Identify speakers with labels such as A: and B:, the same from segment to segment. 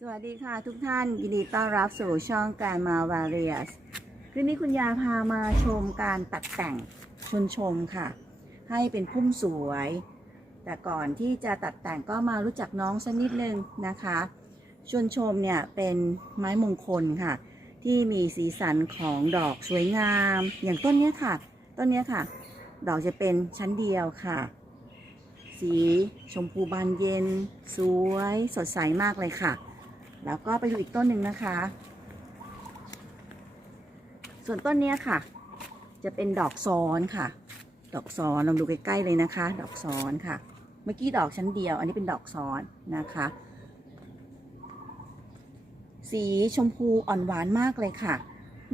A: สวัสดีค่ะทุกท่านยินดีต้อนรับสู่ช่องการมาวาเรียสคลิปนี้คุณยาพามาชมการตัดแต่งชนชมค่ะ ให้เป็นพุ่มสวย แต่ก่อนที่จะตัดแต่งก็มารู้จักน้องสักนิดนึงนะคะชนชมเนี่ยเป็นไม้มงคลค่ะ ที่มีสีสันของดอกสวยงาม อย่างต้นนี้ค่ะ ต้นนี้ค่ะ ดอกจะเป็นชั้นเดียวค่ะ สีชมพูบานเย็น สวยสดใสมากเลยค่ะ แล้วก็ไปดูอีกต้นหนึ่งนะคะ ส่วนต้นนี้ค่ะ จะเป็นดอกซ้อนค่ะ ดอกซ้อนลองดูใกล้ๆเลยนะคะ ดอกซ้อนค่ะ เมื่อกี้ดอกชั้นเดียว อันนี้เป็นดอกซ้อนนะคะ สีชมพูอ่อนหวานมากเลยค่ะ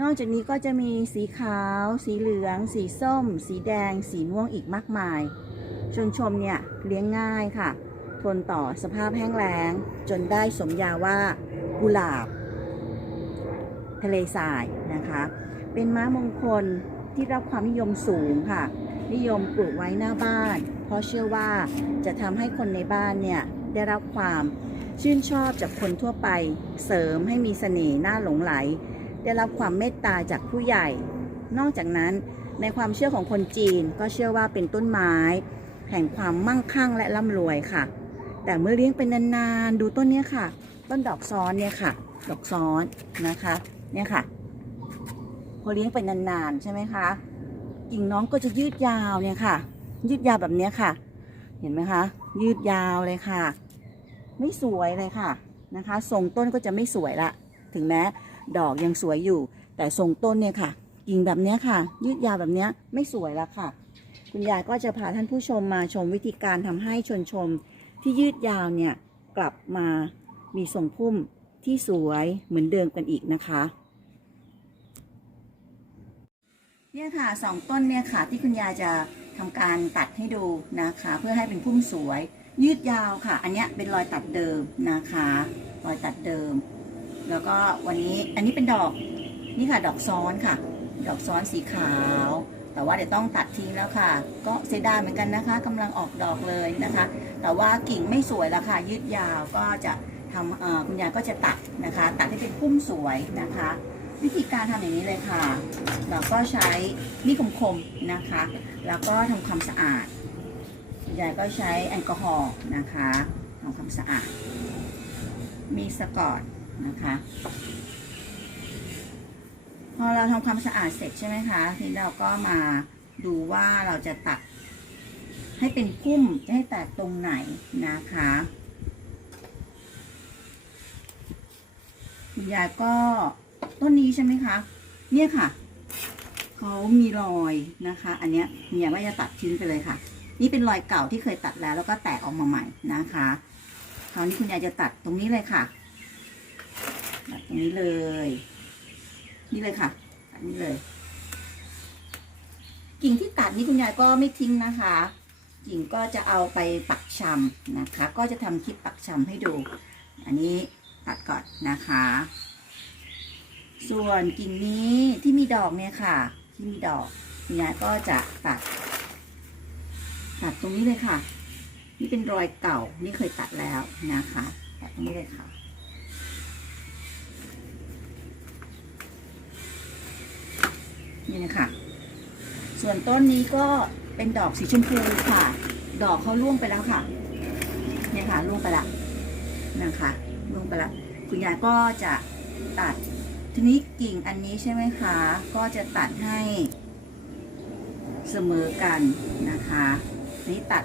A: นอกจากนี้ก็จะมีสีขาว สีเหลือง สีส้ม สีแดง สีม่วงอีกมากมาย ชนชมเนี่ยเลี้ยงง่ายค่ะ ทนต่อสภาพแห้งแล้ง จนได้สมญาว่ากุหลาบ ทะเลทรายนะคะ เป็นม้ามงคลที่รับความนิยมสูงค่ะ นิยมปลูกไว้หน้าบ้าน เพราะเชื่อว่าจะทำให้คนในบ้านเนี่ยได้รับความชื่นชอบจากคนทั่วไป เสริมให้มีเสน่ห์น่าหลงไหล ได้รับความเมตตาจากผู้ใหญ่ นอกจากนั้นในความเชื่อของคนจีนก็เชื่อว่าเป็นต้นไม้ แห่งความมั่งคั่งและร่ำรวยค่ะ แต่เมื่อเลี้ยงเป็นนานๆ ดูต้นเนี้ยค่ะ ต้นดอกซ้อนเนี่ยค่ะ ดอกซ้อนนะคะ เนี่ยค่ะ พอเลี้ยงไปนานๆ ใช่ไหมคะ กิ่งน้องก็จะยืดยาวเนี่ยค่ะ ยืดยาวแบบเนี้ยค่ะ เห็นไหมคะ ยืดยาวเลยค่ะ ไม่สวยเลยค่ะนะคะ ทรงต้นก็จะไม่สวยละ ถึงแม้ดอกยังสวยอยู่ แต่ทรงต้นเนี่ยค่ะ กิ่งแบบเนี้ยค่ะ ยืดยาวแบบเนี้ยไม่สวยละค่ะ คุณยายก็จะพาท่านผู้ชมมาชมวิธีการทำให้ชนชม ที่ยืดยาวเนี่ยกลับมามีทรงพุ่มที่สวยเหมือนเดิมกันอีกนะคะ เนี่ยค่ะสองต้นเนี่ยค่ะที่คุณยายจะทำการตัดให้ดูนะคะ เพื่อให้เป็นพุ่มสวย ยืดยาวค่ะ อันเนี้ยเป็นรอยตัดเดิมนะคะ รอยตัดเดิม แล้วก็วันนี้อันนี้เป็นดอกนี่ค่ะดอกซ้อนค่ะ ดอกซ้อนสีขาว แต่ว่าเดี๋ยวต้องตัดทิ้งแล้วค่ะ ก็เสียดายเหมือนกันนะคะกำลังออกดอกเลยนะคะ แต่ว่ากิ่งไม่สวยแล้วค่ะ ยืดยาวก็จะทำคุณยายก็จะตัดนะคะ ตัดให้เป็นพุ่มสวยนะคะ วิธีการทำอย่างนี้เลยค่ะ เราก็ใช้มีดคมๆนะคะ แล้วก็ทำความสะอาดคุณยายก็ใช้แอลกอฮอล์นะคะทำความสะอาด มีสกอตนะคะ พอเราทำความสะอาดเสร็จใช่ไหมคะทีนี้เราก็มาดูว่าเราจะตัด ให้เป็นพุ่มจะให้แตกตรงไหนนะคะคุณยายก็ต้นนี้ใช่ไหมคะ เนี่ยค่ะเขามีรอยนะคะ อันเนี้ยเนี่ยว่าจะตัดทิ้งไปเลยค่ะ นี่เป็นรอยเก่าที่เคยตัดแล้ว แล้วก็แตกออกมาใหม่นะคะคราวนี้คุณยายจะตัดตรงนี้เลยค่ะตัดตรงนี้เลย นี่เลยค่ะตัดนี้เลย กิ่งที่ตัดนี่คุณยายก็ไม่ทิ้งนะคะ กิ่งก็จะเอาไปปักชำนะคะ ก็จะทำคลิปปักชำให้ดู อันนี้ตัดก่อนนะคะ ส่วนกิ่งนี้ที่มีดอกเนี่ยค่ะ ที่มีดอกคุณยายก็จะตัด ตัดตรงนี้เลยค่ะ นี่เป็นรอยเก่า นี่เคยตัดแล้วนะคะ ตัดตรงนี้เลยค่ะ นี่นะคะส่วนต้นนี้ก็เป็นดอกสีชมพูค่ะ ดอกเขาร่วงไปแล้วค่ะเนี่ยค่ะร่วงไปละนะคะร่วงไปละคุณยายก็จะตัดทีนี้กิ่งอันนี้ใช่ไหมคะ ก็จะตัดให้เสมอกันนะคะนี่ตัด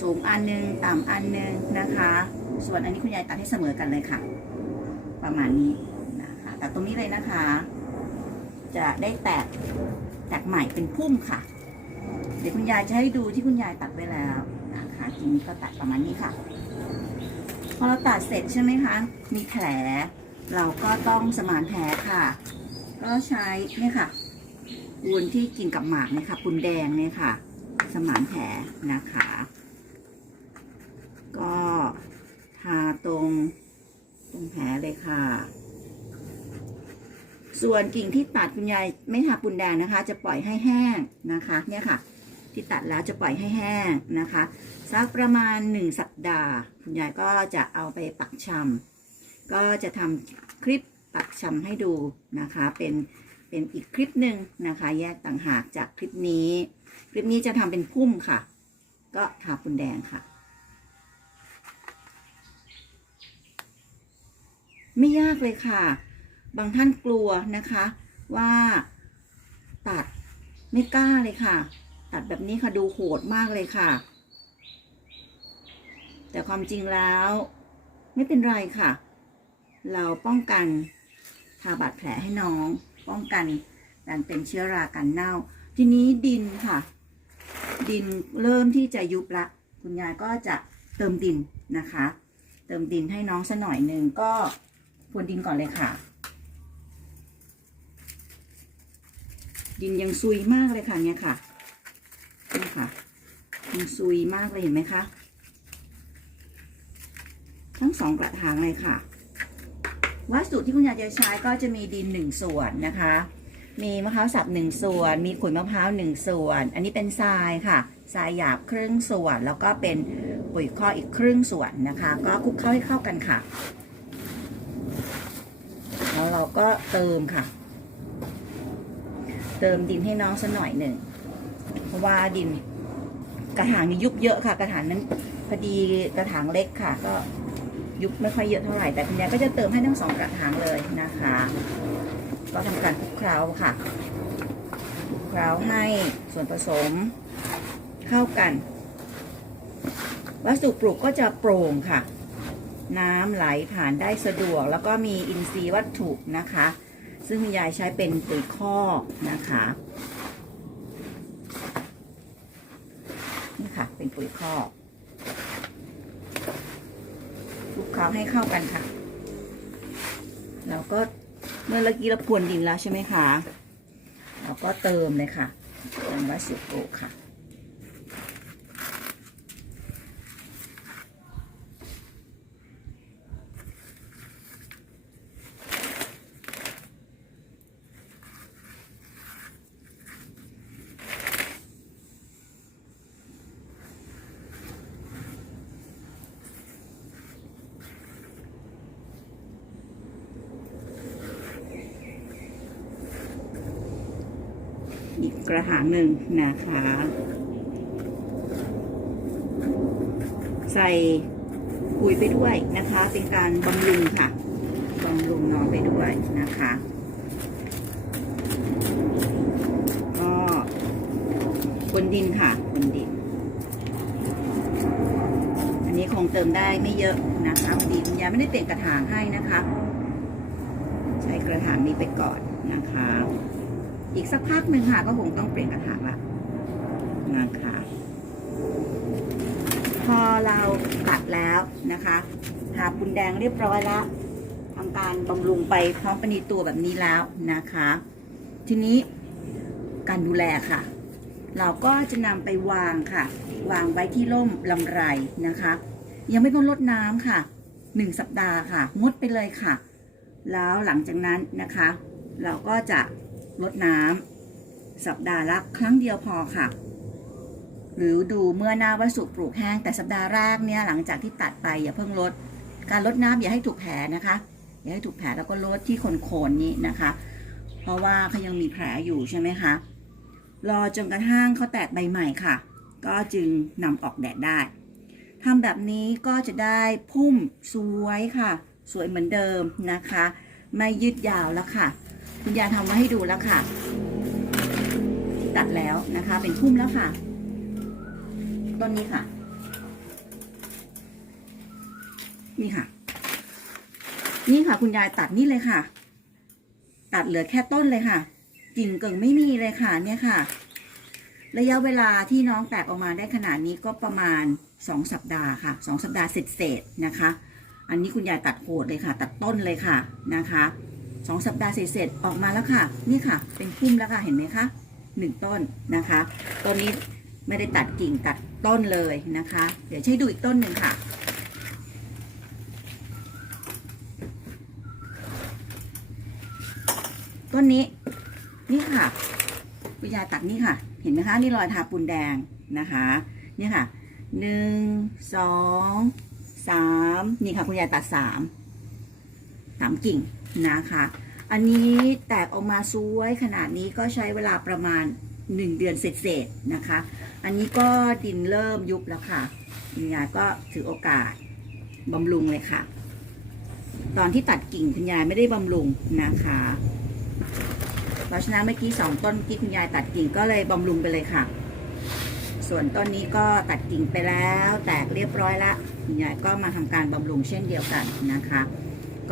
A: สูงอันหนึงต่ำอันหนึงนะคะ ส่วนอันนี้คุณยายตัดให้เสมอกันเลยค่ะ ประมาณนี้นะคะตัดตรงนี้เลยนะคะ จะได้แตกแตกใหม่เป็นพุ่มค่ะ เดี๋ยวคุณยายจะให้ดูที่คุณยายตัดไว้แล้วนะคะทีนี้ก็ตัดประมาณนี้ค่ะ พอเราตัดเสร็จใช่ไหมคะ มีแผล เราก็ต้องสมานแผลค่ะ ก็ใช้เนี่ยค่ะปูนที่กินกับหมากเนี่ยค่ะปูนแดงเนี่ยค่ะ สมานแผลนะคะ ก็ทาตรงตรงแผลเลยค่ะ ส่วนกิ่งที่ตัดคุณยายไม่ทาปูนแดงนะคะ จะปล่อยให้แห้งนะคะเนี่ยค่ะ ที่ตัดแล้วจะปล่อยให้แห้งนะคะสักประมาณหนึ่งสัปดาห์ คุณยายก็จะเอาไปปักชำก็จะทำคลิปปักชำให้ดูนะคะ เป็นเป็นอีกคลิปหนึ่งนะคะ แยกต่างหากจากคลิปนี้ คลิปนี้จะทำเป็นพุ่มค่ะ ก็ทาปูนแดงค่ะ ไม่ยากเลยค่ะ บางท่านกลัวนะคะว่าตัดไม่กล้าเลยค่ะ ตัดแบบนี้ค่ะดูโหดมากเลยค่ะ แต่ความจริงแล้วไม่เป็นไรค่ะ เราป้องกันทาบาดแผลให้น้อง ป้องกันการเป็นเชื้อราการเน่า ทีนี้ดินค่ะ ดินเริ่มที่จะยุบละ คุณยายก็จะเติมดินนะคะ เติมดินให้น้องสักหน่อยหนึ่งก็พรวนดินก่อนเลยค่ะ ดินยังซุยมากเลยค่ะเนี่ยค่ะนี่ค่ะยังซุยมากเลยเห็นไหมคะทั้งสองกระถางเลยค่ะ วัสดุที่คุณยายจะใช้ก็จะมีดินหนึ่งส่วนนะคะ มีมะพร้าวสับหนึ่งส่วน มีขุยมะพร้าวหนึ่งส่วน อันนี้เป็นทรายค่ะทรายหยาบครึ่งส่วน แล้วก็เป็นปุ๋ยข้ออีกครึ่งส่วนนะคะ ก็คลุกเข้าให้เข้ากันค่ะ แล้วเราก็เติมค่ะ เติมดินให้น้องสักหน่อยหนึ่ง เพราะว่าดิน กระถางนี้ยุบเยอะค่ะ กระถางนั้นพอดีกระถางเล็กค่ะ ก็ยุบไม่ค่อยเยอะเท่าไหร่แต่คุณยายก็จะเติมให้ทั้งสองกระถางเลยนะคะ ก็ทำการคลุกเคล้าค่ะคลุกเคล้าให้ส่วนผสมเข้ากัน วัสดุปลูกก็จะโปร่งค่ะ น้ำไหลผ่านได้สะดวก แล้วก็มีอินทรีย์วัตถุนะคะ ซึ่งคุณยายใช้เป็นปุ๋ยคอกนะคะนี่ค่ะ เป็นปุ๋ยคอกคลุกเคล้าให้เข้ากันค่ะ แล้วก็เมื่อเมื่อกี้เราพรวนดินแล้วใช่ไหมคะเราก็เติมเลยค่ะเติมวัสดุค่ะ กระถางหนึ่งนะคะ ใส่ปุ๋ยไปด้วยนะคะ เป็นการบำรุงค่ะบำรุงน้องไปด้วยนะคะก็บนดินค่ะบนดิน อันนี้คงเติมได้ไม่เยอะนะคะพอดีคุณยายไม่ได้เปลี่ยนกระถางให้นะคะ ใช้กระถางนี้ไปก่อนนะคะ อีกสักพักหนึ่งค่ะ ก็คงต้องเปลี่ยนกระถางละนะคะพอเราตัดแล้วนะคะทาปูนแดงเรียบร้อยแล้วทำการบำรุงไปพร้อมปณีตัวแบบนี้แล้วนะคะ ทีนี้การดูแลค่ะ เราก็จะนำไปวางค่ะ วางไว้ที่ร่มลำไรนะคะ ยังไม่ต้องลดน้ำค่ะหนึ่งสัปดาห์ค่ะ งดไปเลยค่ะ แล้วหลังจากนั้นนะคะ เราก็จะ ลดน้ำสัปดาห์ละครั้งเดียวพอค่ะ หรือดูเมื่อหน้าวัสดุปลูกแห้งแต่สัปดาห์แรกเนี่ยหลังจากที่ตัดไปอย่าเพิ่งลด การลดน้ำอย่าให้ถูกแผลนะคะ อย่าให้ถูกแผลแล้วก็ลดที่โคนๆนี้นะคะ เพราะว่าเขายังมีแผลอยู่ใช่ไหมคะรอจนกระทั่งเขาแตกใบใหม่ค่ะ ก็จึงนำออกแดดได้ทำแบบนี้ก็จะได้พุ่มสวยค่ะ สวยเหมือนเดิมนะคะ ไม่ยืดยาวแล้วค่ะ คุณยายทำมาให้ดูแล้วค่ะ ตัดแล้วนะคะ เป็นพุ่มแล้วค่ะ ต้นนี้ค่ะ นี่ค่ะ นี่ค่ะ คุณยายตัดนี่เลยค่ะ ตัดเหลือแค่ต้นเลยค่ะ กิ่งเกิ่งไม่มีเลยค่ะ เนี่ยค่ะ ระยะเวลาที่น้องแตกออกมาได้ขนาดนี้ก็ประมาณสองสัปดาห์ค่ะสองสัปดาห์เสร็จๆนะคะ อันนี้คุณยายตัดโหดเลยค่ะ ตัดต้นเลยค่ะนะคะ สองสัปดาห์เสร็จๆออกมาแล้วค่ะ นี่ค่ะ เป็นพุ่มแล้วค่ะ เห็นไหมคะหนึ่งต้นนะคะ ต้นนี้ไม่ได้ตัดกิ่งตัดต้นเลยนะคะ เดี๋ยวให้ดูอีกต้นหนึ่งค่ะ ต้นนี้ นี่ค่ะคุณยาตัดนี่ค่ะ เห็นไหมคะ นี่รอยทาปูนแดงนะคะ นี่ค่ะหนึ่งสองสามนี่ค่ะ คุณยายตัดสาม สามกิ่งนะคะ อันนี้แตกออกมาสวยขนาดนี้ก็ใช้เวลาประมาณ 1 เดือนเศษๆนะคะ อันนี้ก็ดินเริ่มยุบแล้วค่ะคุณยายก็ถือโอกาสบำรุงเลยค่ะ ตอนที่ตัดกิ่งคุณยายไม่ได้บำรุงนะคะ เพราะฉะนั้นเมื่อกี้สองต้นที่คุณยายตัดกิ่งก็เลยบำรุงไปเลยค่ะ ส่วนต้นนี้ก็ตัดกิ่งไปแล้ว แตกเรียบร้อยละคุณยายก็มาทำการบำรุงเช่นเดียวกันนะคะ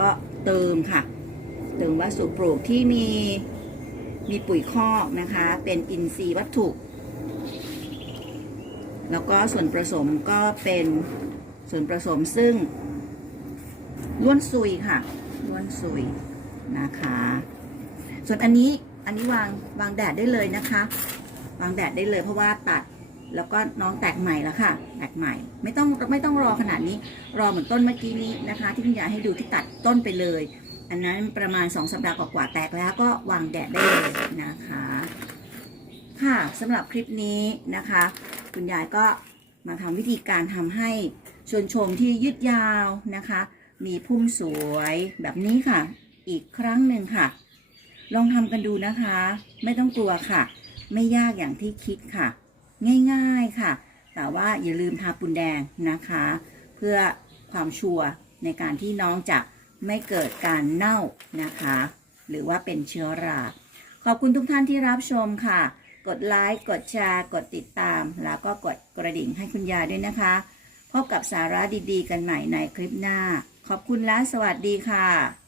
A: ก็ เติมค่ะ เติมวัสดุปลูกที่มีมีปุ๋ยคอกนะคะ เป็นอินทรีย์วัตถุ แล้วก็ส่วนผสมก็เป็นส่วนผสมซึ่งล้วนซุยค่ะล้วนซุยนะคะ ส่วนอันนี้อันนี้วางวางแดดได้เลยนะคะ วางแดดได้เลยเพราะว่าตัด แล้วก็น้องแตกใหม่แล้วค่ะ แตกใหม่ ไม่ต้องไม่ต้องรอขนาดนี้ รอเหมือนต้นเมื่อกี้นี้นะคะ ที่คุณยายให้ดูที่ตัดต้นไปเลย อันนั้นประมาณ 2 สัปดาห์กว่าๆแตกแล้วก็วางแดดได้เลยนะคะ ค่ะสำหรับคลิปนี้นะคะ คุณยายก็มาทำวิธีการทำให้ชวนชมที่ยืดยาวนะคะ มีพุ่มสวยแบบนี้ค่ะ อีกครั้งหนึ่งค่ะ ลองทำกันดูนะคะ ไม่ต้องกลัวค่ะ ไม่ยากอย่างที่คิดค่ะ ง่ายๆค่ะ แต่ว่าอย่าลืมทาปูนแดงนะคะ เพื่อความชัวร์ในการที่น้องจะไม่เกิดการเน่านะคะ หรือว่าเป็นเชื้อรา ขอบคุณทุกท่านที่รับชมค่ะ กดไลค์กดแชร์ กดติดตาม แล้วก็กดกระดิ่งให้คุณยายด้วยนะคะ พบกับสาระดีๆ กันใหม่ในคลิปหน้า ขอบคุณและสวัสดีค่ะ